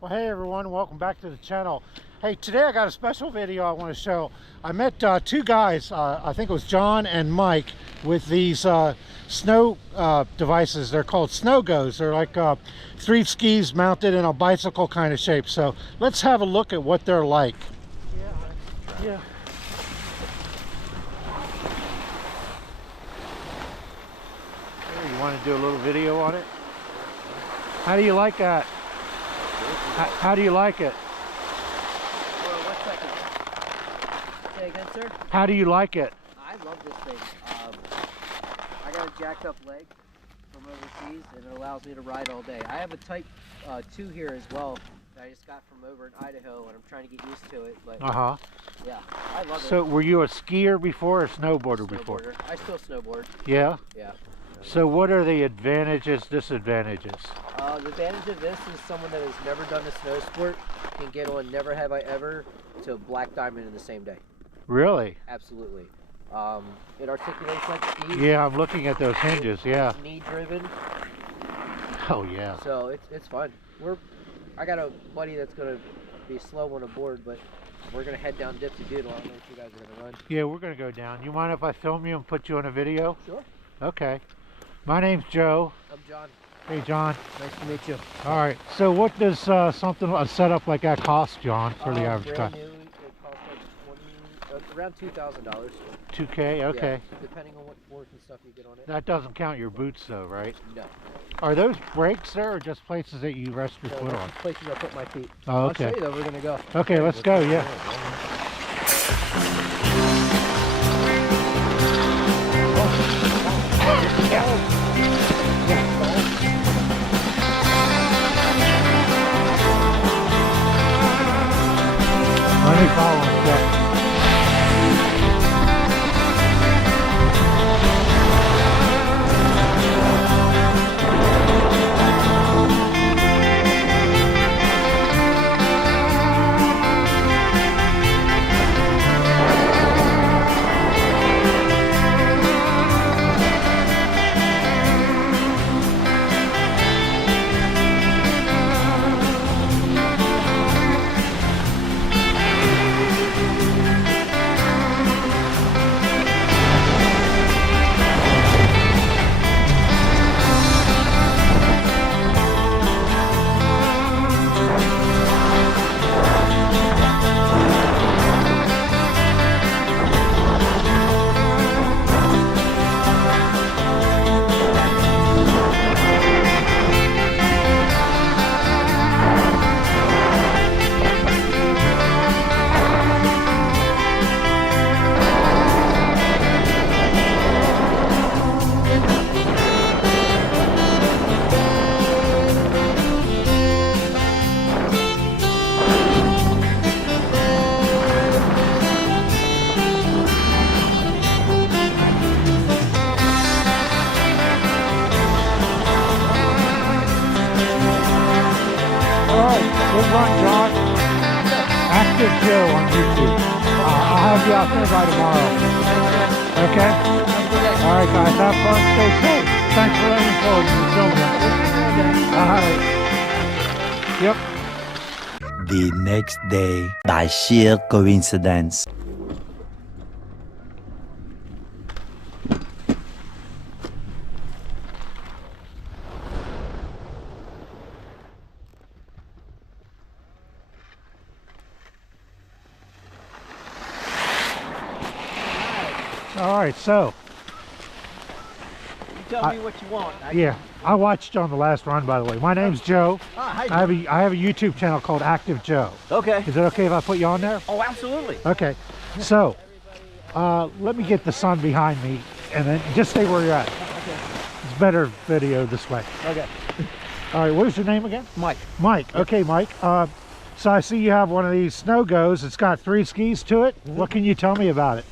Well, hey everyone, welcome back to the channel. Hey, today I got a special video I want to show. I met two guys, I think it was John and Mike, with these snow devices. They're called Sno-Gos. They're like 3 skis mounted in a bicycle kind of shape. So let's have a look at what they're like. Yeah. Hey, you want to do a little video on it? How do you like that? How do you like it? Well, 1 second. Say again, sir? How do you like it? I love this thing. I got a jacked up leg from overseas, and it allows me to ride all day. I have a Type 2 here as well that I just got from over in Idaho, and I'm trying to get used to it. But yeah, I love it. So were you a skier before or a snowboarder before? I still snowboard. Yeah? Yeah. So what are the advantages, disadvantages? The advantage of this is someone that has never done a snow sport can get on Never Have I Ever to Black Diamond in the same day. Really? Absolutely. It articulates like skis. Yeah, I'm looking at those hinges, yeah. It's knee driven. Oh yeah. So it's fun. I got a buddy that's gonna be slow on a board, but we're gonna head down Dipsy Doodle. I don't know if you guys are gonna run. Yeah, we're gonna go down. You mind if I film you and put you on a video? Sure. Okay. My name's Joe. I'm John. Hey John. Nice to meet you. All right. So what does a setup like that cost, John, for the average guy? Brand new, it costs like around $2,000. $2K? Okay. Yeah, depending on what boards and stuff you get on it. That doesn't count your boots though, right? No. Are those brakes there or just places that you rest your foot on? Places I put my feet. Oh, okay. I'll show you though, we're gonna go. Okay, let's go, yeah. Let me follow him, yeah. Good run, John. Active Joe on YouTube. I'll have you out there by tomorrow. Okay? All right, guys. Have fun. Stay safe. Thanks for letting me film you. Yep. The next day, by sheer coincidence. All right, so. You tell me what you want. I watched you on the last run, by the way. My name's Joe. Hi, I have a YouTube channel called Active Joe. Okay. Is it okay if I put you on there? Oh, absolutely. Okay. So, let me get the sun behind me, and then just stay where you're at. Okay. It's better video this way. Okay. All right, what was your name again? Mike. Mike. Okay, Mike. So I see you have one of these Sno-Gos. It's got 3 skis to it. Mm-hmm. What can you tell me about it?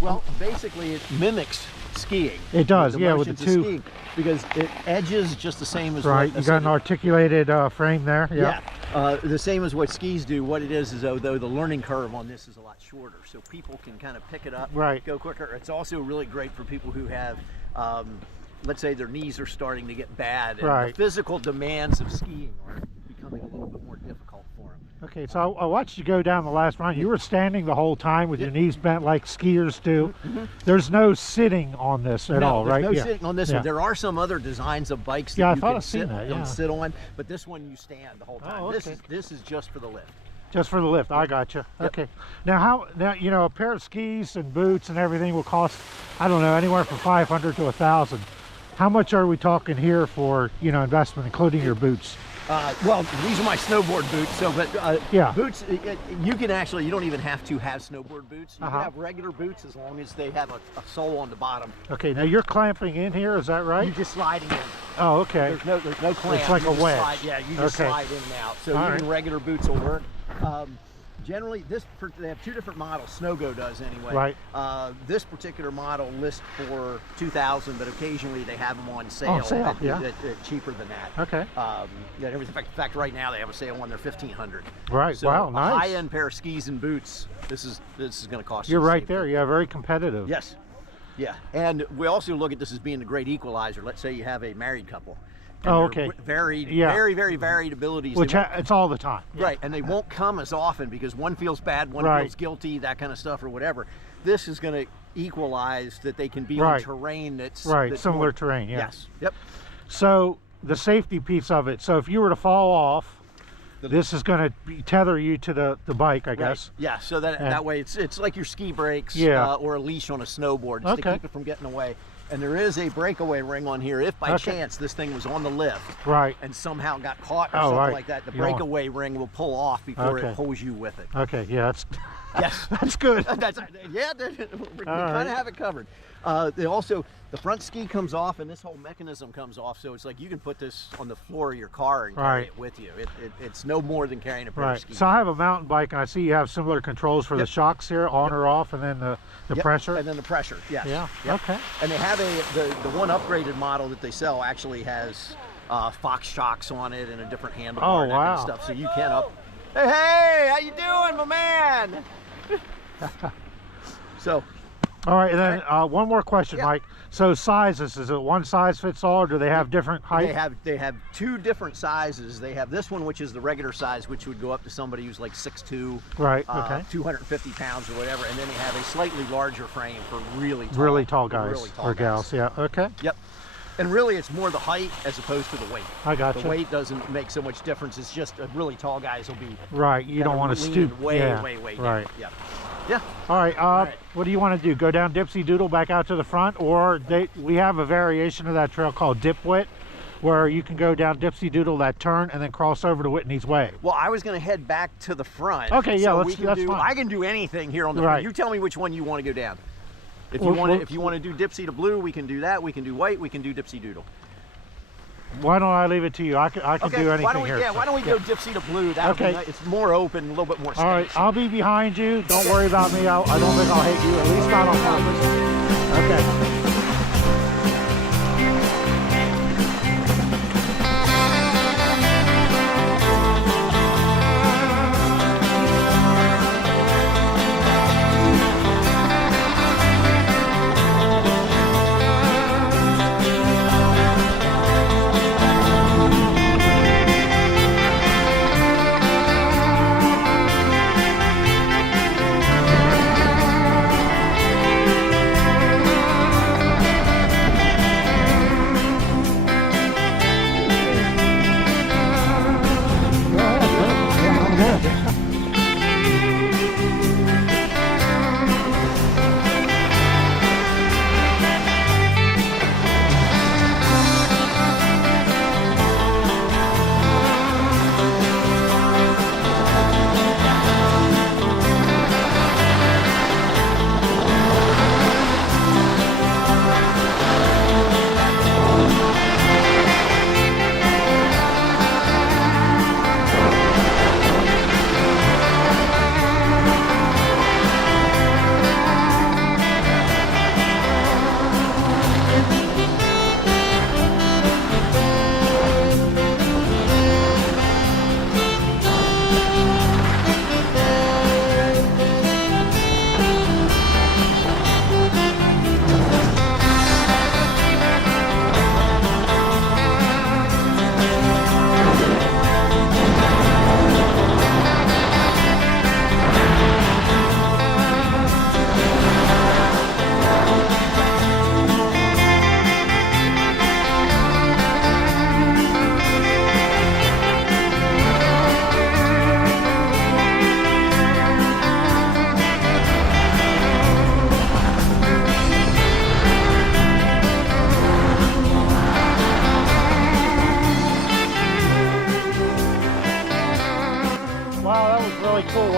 Well, basically it mimics skiing. It does, yeah, with the 2. Skiing, because it edges just the same as right. You got an articulated frame there. Yeah. The same as what skis do. What it is though the learning curve on this is a lot shorter, so people can kind of pick it up, right, go quicker. It's also really great for people who have, let's say their knees are starting to get bad, and right, the physical demands of skiing are becoming a little bit more difficult for them. Okay, so I watched you go down the last run. You were standing the whole time with your knees bent like skiers do. There's no sitting on this at all, right? No sitting on this one. There are some other designs of bikes that you can sit on, but this one you stand the whole time. Oh, okay. This is just for the lift. Just for the lift, I got you. Okay. Now, you know, a pair of skis and boots and everything will cost, I don't know, anywhere from 500 to 1,000. How much are we talking here for, you know, investment, including your boots? Well, these are my snowboard boots. So, but yeah, boots, you can actually, you don't even have to have snowboard boots. You can have regular boots as long as they have a sole on the bottom. Okay, now you're clamping in here, is that right? You're just sliding in. Oh, okay. There's no clamp. It's like a wedge. Slide, yeah, you just slide in and out. So even regular boots will work. Generally, they have two different models. Sno-Go does anyway. Right. This particular model lists for $2,000, but occasionally they have them on sale. On sale, at cheaper than that. Okay. In fact, right now they have a sale on their $1,500. Right. So wow. a Nice. high-end pair of skis and boots. This is going to cost you. You're right there. Yeah. Very competitive. Yes. Yeah. And we also look at this as being a great equalizer. Let's say you have a married couple. Oh, okay. Very varied abilities. Which it's all the time. Right, and they won't come as often because one feels bad, one feels guilty, that kind of stuff or whatever. This is going to equalize that they can be on terrain that's similar more, terrain. Yeah. Yes. Yep. So the safety piece of it. So if you were to fall off, this is going to tether you to the bike, I guess. Yeah. So that way it's like your ski brakes or a leash on a snowboard to keep it from getting away. And there is a breakaway ring on here if by chance this thing was on the lift and somehow got caught or something like that. The breakaway ring will pull off before it pulls you with it. Okay, yeah, that's yes, that's good. we kind of have it covered. The front ski comes off and this whole mechanism comes off, so it's like you can put this on the floor of your car and carry it with you. It's no more than carrying a pair of skis. So I have a mountain bike and I see you have similar controls for the shocks here, on or off, and then the pressure. And then the pressure, yes. Yeah, okay. And they have the one upgraded model that they sell actually has Fox shocks on it and a different handlebar and that kind of stuff, so you can Hey, how you doing, my man? So. All right, and then one more question, Mike. So sizes, is it one size fits all, or do they have different height? They have two different sizes. They have this one, which is the regular size, which would go up to somebody who's like 6'2", 250 pounds or whatever, and then they have a slightly larger frame for really tall guys or gals. Yeah, okay. Yep. And really, it's more the height as opposed to the weight. I got you. The weight doesn't make so much difference. It's just really tall guys will be You don't want to stoop way down. Yeah. Yeah. All right. What do you want to do? Go down Dipsy Doodle back out to the front, or we have a variation of that trail called Dipwit, where you can go down Dipsy Doodle that turn and then cross over to Whitney's Way. Well, I was going to head back to the front. Okay, yeah, that's fine. I can do anything here on the front. You tell me which one you want to go down. If you want to do Dipsy to Blue, we can do that. We can do White. We can do Dipsy Doodle. Why don't I leave it to you? I can do anything here. Why don't we go Dipsy to Blue? That would be nice. It's more open, a little bit more space. All right, I'll be behind you. Don't worry about me. I don't think I'll hate you, at least not on purpose. Okay.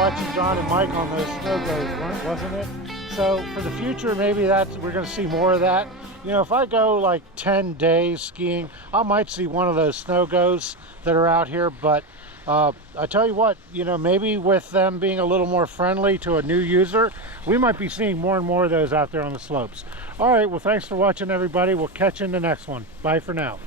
watching John and Mike on those Sno-Gos, wasn't it? So for the future, maybe we're going to see more of that. You know, if I go like 10 days skiing, I might see one of those Sno-Gos that are out here. But I tell you what, you know, maybe with them being a little more friendly to a new user, we might be seeing more and more of those out there on the slopes. All right, well, thanks for watching, everybody. We'll catch you in the next one. Bye for now.